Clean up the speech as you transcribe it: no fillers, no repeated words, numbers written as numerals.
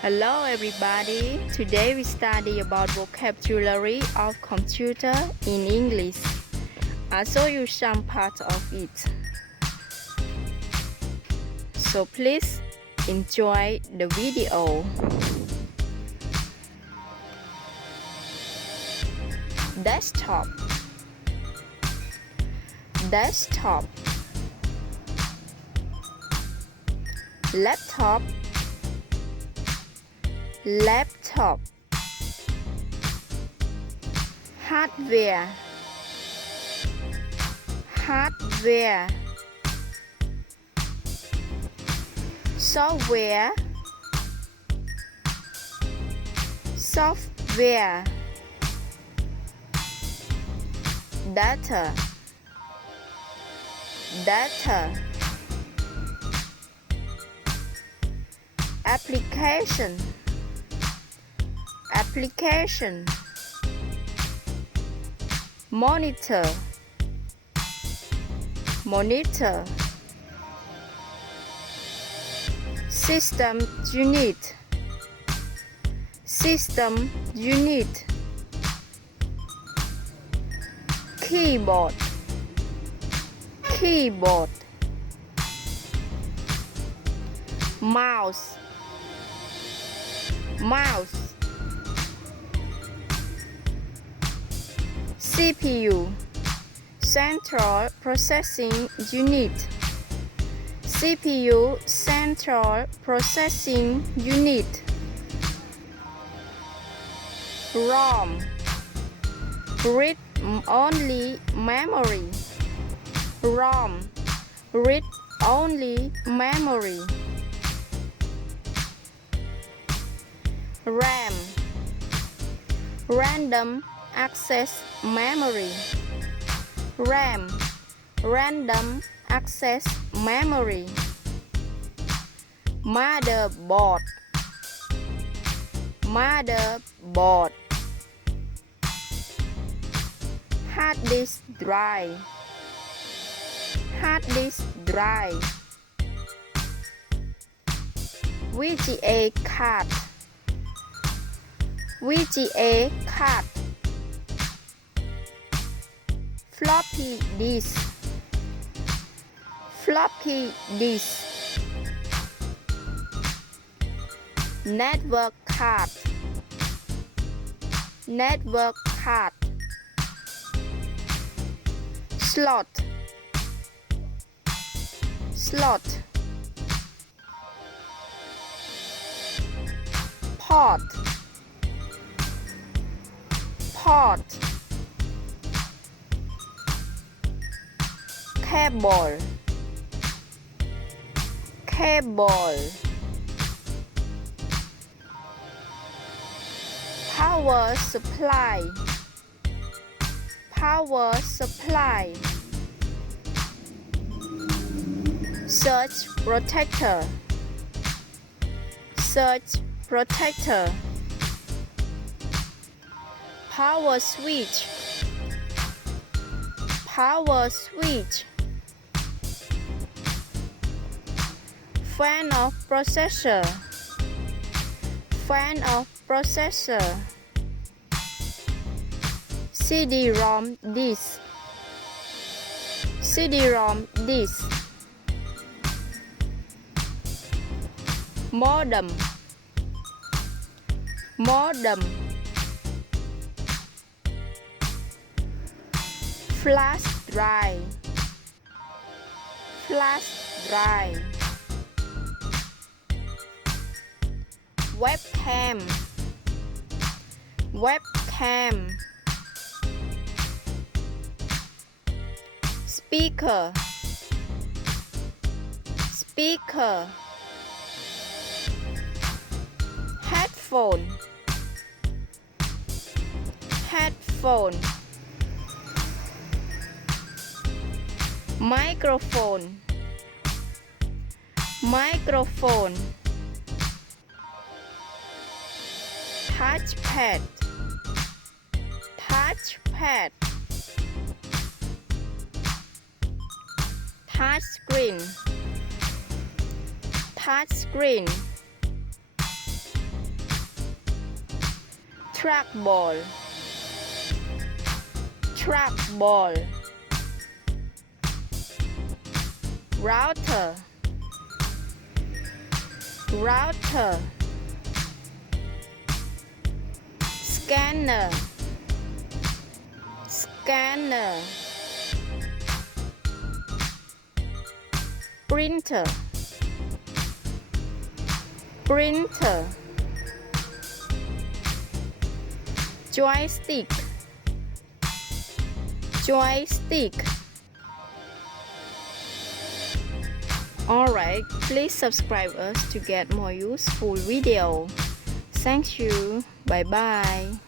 Hello everybody. Today we study about vocabulary of computer in English. I'll show you some parts of it. So please enjoy the video. Desktop. Desktop. Laptop. Laptop. Hardware. Hardware. Software. Software. Data. Data. Application. Application. Monitor. Monitor. System unit. System unit. Keyboard. Keyboard. Mouse. Mouse. CPU. Central Processing Unit. CPU. Central Processing Unit. ROM. Read-only memory. ROM. Read-only memory. RAM. Random access memory. RAM. Random access memory. Motherboard. Motherboard. Hard disk drive. Hard disk drive. VGA card. VGA card. Floppy disk. Floppy disk. Network card. Network card. Slot. Slot. Port. Port. Cable. Cable. Power supply. Power supply. Surge protector. Surge protector. Power switch. Power switch. Fan of processor. Fan of processor. CD-ROM disk. CD-ROM disk. Modem. Modem. Flash drive. Flash drive. Webcam. Webcam. Speaker. Speaker. Headphone. Headphone. Microphone. Microphone. Touchpad. Touchpad. Touchscreen. Touchscreen. Trackball, trackball. Router, router. Scanner, scanner. Printer, printer. Joystick, joystick. Alright, please subscribe us to get more useful video. Thank you. Bye bye.